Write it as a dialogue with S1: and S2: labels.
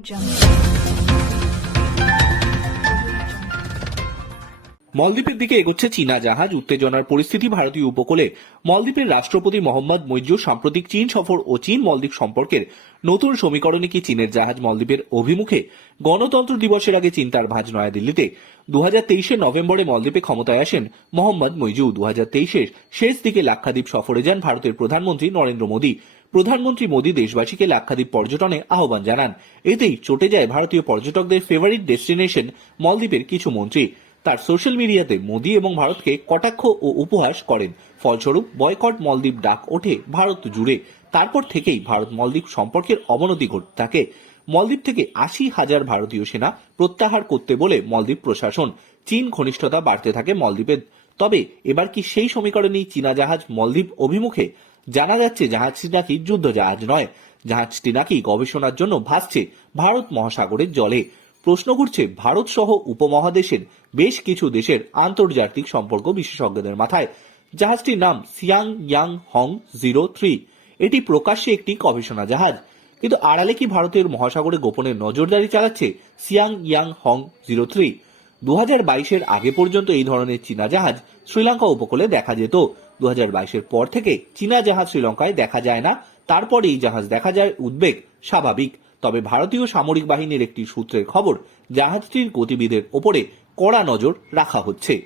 S1: jump. মলদ্বীপের দিকে এগোচ্ছে চীনা জাহাজ। উত্তেজনার পরিস্থিতি ভারতীয় উপকূলে। মলদ্বীপের রাষ্ট্রপতি মোহাম্মদ মৈজু সাম্প্রতিক চীন সফর ও চীন মলদ্বীপ সম্পর্কের নতুন সমীকরণে কি চীনের জাহাজ মলদ্বীপের অভিমুখে গণতন্ত্র দিবসের আগে চিন্তার ভাঁজ নয়াদিল্লিতে? দু হাজার তেইশের নভেম্বরে মলদ্বীপে ক্ষমতায় আসেন মোহাম্মদ মৈজু দু হাজার তেইশের শেষ দিকে লাক্ষাদ্বীপ সফরে যান ভারতের প্রধানমন্ত্রী নরেন্দ্র মোদী। প্রধানমন্ত্রী মোদী দেশবাসীকে লাক্ষাদ্বীপ পর্যটনে আহ্বান জানান। এতেই চটে যায় ভারতীয় পর্যটকদের ফেভারিট ডেস্টিনেশন মলদ্বীপের কিছু মন্ত্রী। তার সোশ্যাল মিডিয়াতে মোদী এবং ভারতকে কটাক্ষ ও উপহাস করেন। ফলস্বরূপ, বয়কট মলদ্বীপ ডাক ওঠে ভারত জুড়ে। তারপর থেকেই ভারত মলদ্বীপ সম্পর্কের অবনতি ঘটতে থাকে। মলদ্বীপ থেকে আশি হাজার ভারতীয় সেনা প্রত্যাহার করতে বলে মলদ্বীপ প্রশাসন। চীন ঘনিষ্ঠতা বাড়তে থাকে মলদ্বীপের। তবে এবার কি সেই সমীকরণেই চীনা জাহাজ মলদ্বীপ অভিমুখে? জানা যাচ্ছে জাহাজটি নাকি যুদ্ধ জাহাজ নয়। জাহাজটি নাকি গবেষণার জন্য ভাসছে ভারত মহাসাগরের জলে। প্রশ্ন ঘুরছে ভারত সহ উপমহাদেশের বেশ কিছু দেশের আন্তর্জাতিক সম্পর্ক বিশেষজ্ঞদের মাথায়। জাহাজটির নাম Xiang Yang Hong zero three. এটি প্রকাশ্যে একটি গবেষণা জাহাজ। কিন্তু আড়ালে কি ভারতের মহাসাগরে গোপনে নজরদারি চালাচ্ছে Xiang Yang Hong zero three? দু হাজার বাইশের আগে পর্যন্ত এই ধরনের চীনা জাহাজ শ্রীলঙ্কা উপকূলে দেখা যেত। দু হাজার বাইশের পর থেকে চীনা জাহাজ শ্রীলঙ্কায় দেখা যায় না। তারপর এই জাহাজ দেখা যায় উদ্বেগ স্বাভাবিক। তবে ভারতীয় সামরিক বাহিনীর একটি সূত্রের খবর জাহাজটির গতিবিধের ওপরে কড়া নজর রাখা হচ্ছে।